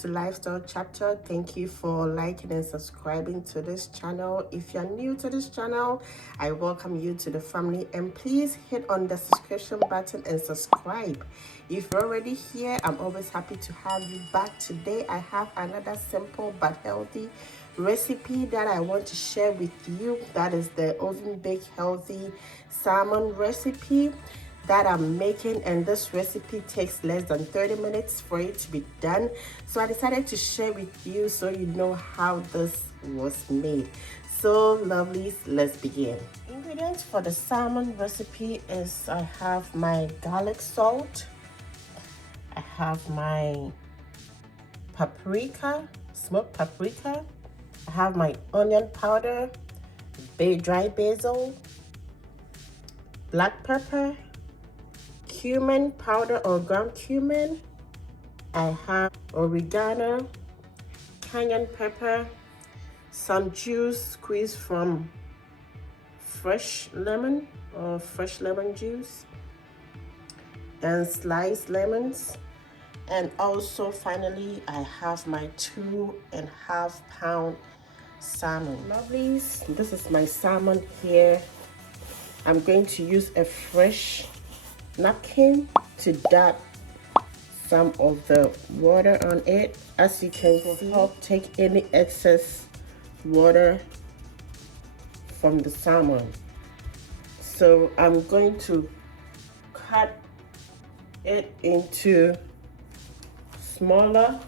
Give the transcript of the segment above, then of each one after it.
to Lifestyle Chapter. Thank you for liking and subscribing to this channel. If you're new to this channel, I welcome you to the family, and please hit on the subscription button and subscribe. If you're already here, I'm always happy to have you back. Today I have another simple but healthy recipe that I want to share with you. That is the oven baked healthy salmon recipe that I'm making, and this recipe takes less than 30 minutes for it to be done. So I decided to share with you so you know how this was made. So lovelies, let's begin. Ingredients for the salmon recipe is I have my garlic salt, I have my paprika, smoked paprika, I have my onion powder, dry basil, black pepper, cumin powder or ground cumin. I have oregano, cayenne pepper, some juice squeezed from fresh lemon or fresh lemon juice, and sliced lemons. And also finally I have my 2.5 pound salmon. Lovelies, this is my salmon here. I'm going to use a fresh napkin to dab some of the water on it. As you can see, help take any excess water from the salmon. So I'm going to cut it into smaller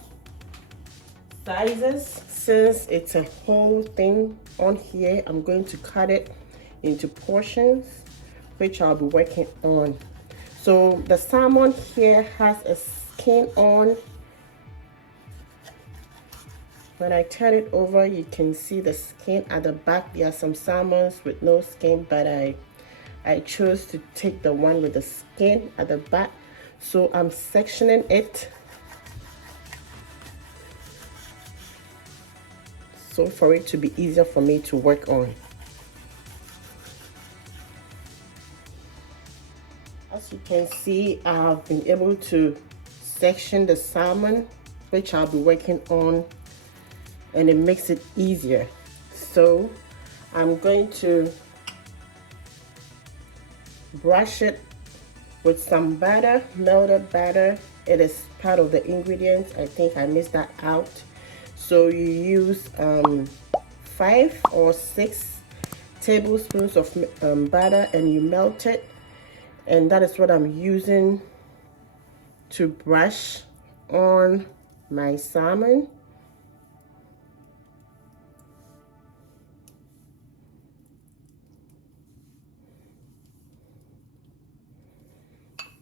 sizes. Since it's a whole thing on here, I'm going to cut it into portions, which I'll be working on. So the salmon here has a skin on. When I turn it over, you can see the skin at the back. There are some salmons with no skin, but I chose to take the one with the skin at the back. So I'm sectioning it so for it to be easier for me to work on. As you can see, I've been able to section the salmon, which I'll be working on, and it makes it easier. So I'm going to brush it with some butter, melted butter. It is part of the ingredients. I think I missed that out. So you use 5 or 6 tablespoons of butter and you melt it. And that is what I'm using to brush on my salmon.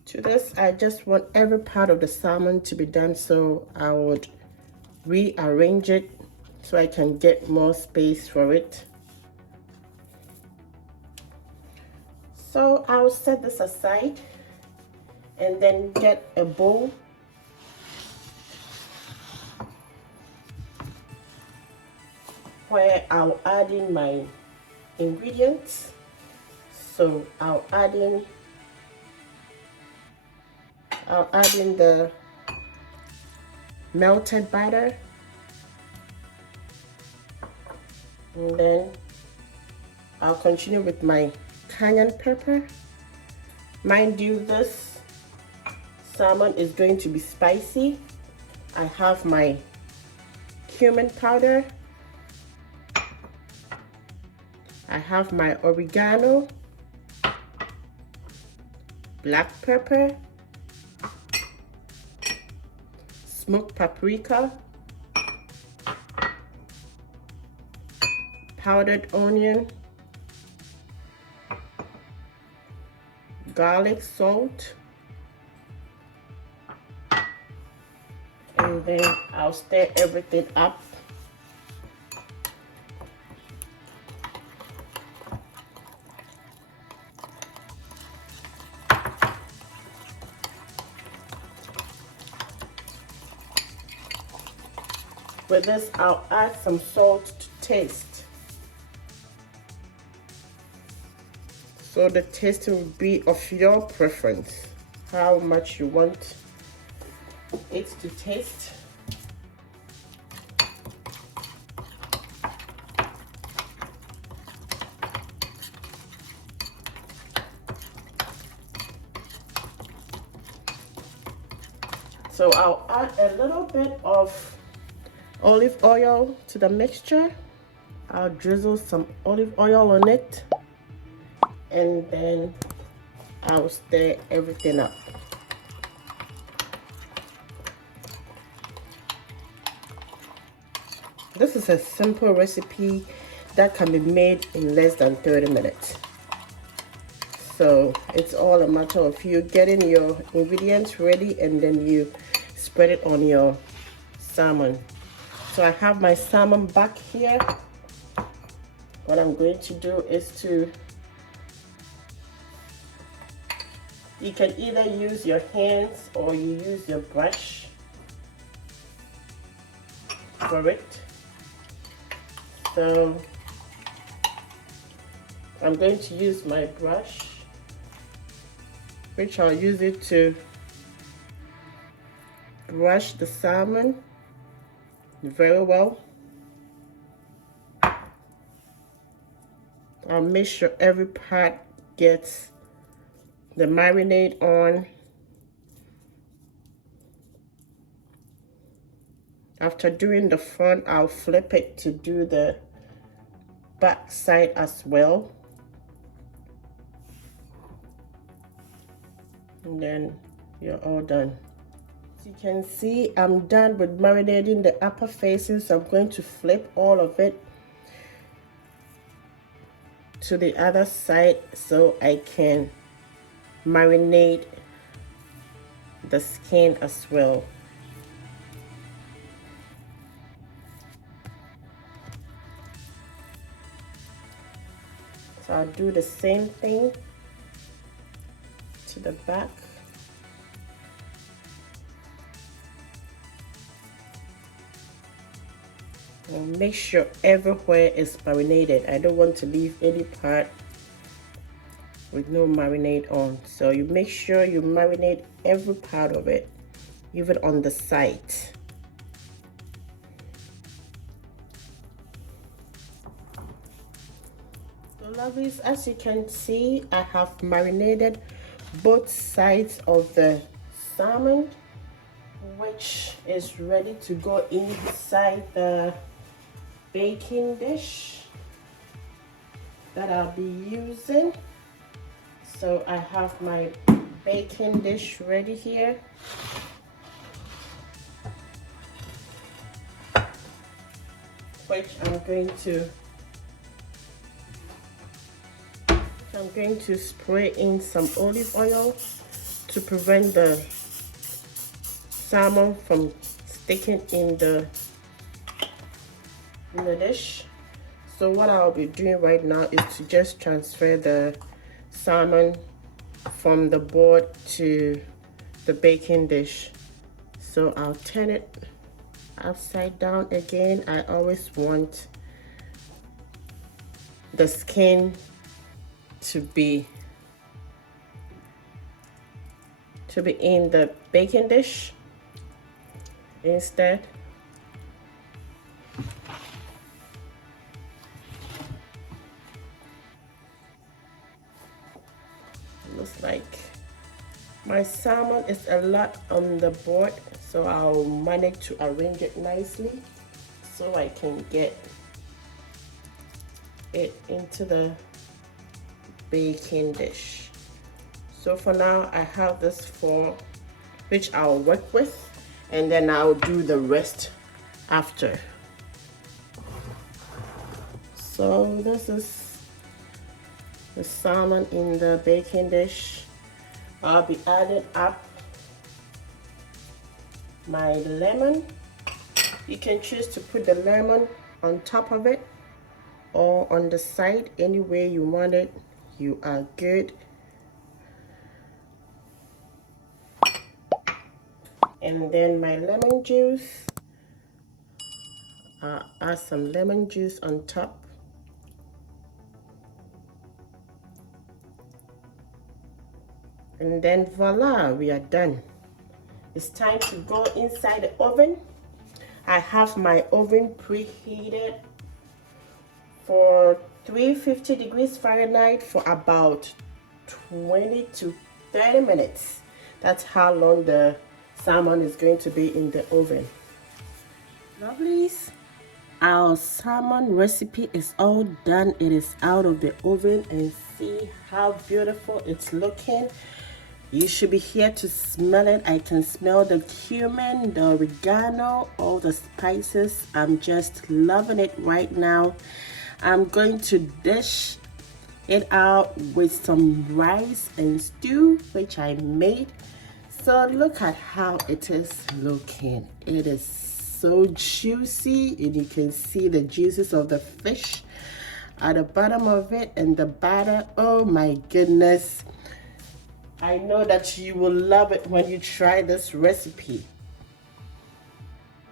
To this, I just want every part of the salmon to be done, so I would rearrange it so I can get more space for it. So I'll set this aside and then get a bowl. Where I'll add in my ingredients. So I'll add in the melted butter, and then I'll continue with my cayenne pepper. Mind you, this salmon is going to be spicy. I have my cumin powder, I have my oregano, black pepper, smoked paprika, powdered onion, garlic salt, and then I'll stir everything up. With this, I'll add some salt to taste. So the taste will be of your preference, how much you want it to taste. So I'll add a little bit of olive oil to the mixture. I'll drizzle some olive oil on it, and then I'll stir everything up. This is a simple recipe that can be made in less than 30 minutes. So it's all a matter of you getting your ingredients ready and then you spread it on your salmon. So I have my salmon back here. What I'm going to do is you can either use your hands or you use your brush for it. So I'm going to use my brush, which I'll use it to brush the salmon very well. I'll make sure every part gets the marinade on. After doing the front, I'll flip it to do the back side as well. And then you're all done. As you can see, I'm done with marinating the upper facing, so I'm going to flip all of it to the other side so I can marinate the skin as well. So I'll do the same thing to the back. And make sure everywhere is marinated. I don't want to leave any part with no marinade on. So you make sure you marinate every part of it, even on the side. So lovelies, as you can see, I have marinated both sides of the salmon, which is ready to go inside the baking dish that I'll be using. So I have my baking dish ready here. Which I'm going to spray in some olive oil to prevent the salmon from sticking in the dish. So what I'll be doing right now is to just transfer the salmon from the board to the baking dish. So I'll turn it upside down again. I always want the skin to be in the baking dish instead. Looks like my salmon is a lot on the board, so I'll manage to arrange it nicely so I can get it into the baking dish. So for now, I have this four, which I'll work with, and then I'll do the rest after. So this is the salmon in the baking dish. I'll be adding up my lemon. You can choose to put the lemon on top of it or on the side, any way you want it. You are good. And then my lemon juice. I'll add some lemon juice on top. And then voila, we are done. It's time to go inside the oven. I have my oven preheated for 350 degrees Fahrenheit for about 20 to 30 minutes. That's how long the salmon is going to be in the oven. Lovelies, our salmon recipe is all done. It is out of the oven, and see how beautiful it's looking. You should be here to smell it. I can smell the cumin, the oregano, all the spices. I'm just loving it right now. I'm going to dish it out with some rice and stew, which I made. So look at how it is looking. It is so juicy, and you can see the juices of the fish at the bottom of it, and the batter. Oh my goodness. I know that you will love it when you try this recipe.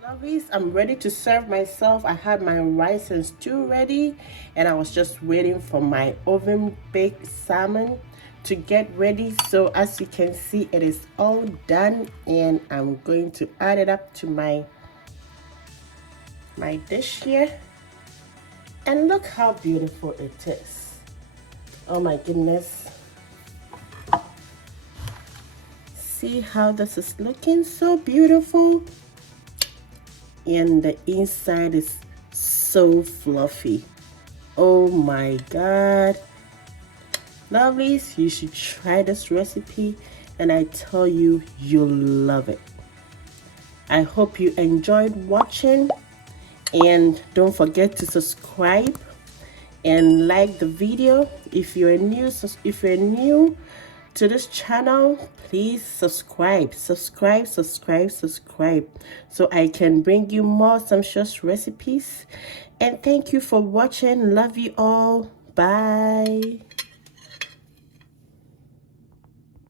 Lovies, I'm ready to serve myself. I had my rice and stew ready, and I was just waiting for my oven baked salmon to get ready. So as you can see, it is all done, and I'm going to add it up to my dish here. And look how beautiful it is. Oh my goodness. See how this is looking, so beautiful, and the inside is so fluffy. Oh my god, lovelies, you should try this recipe, and I tell you, you'll love it. I hope you enjoyed watching, and don't forget to subscribe and like the video. If you're new to this channel, please subscribe, so I can bring you more sumptuous recipes. And thank you for watching. Love you all. Bye.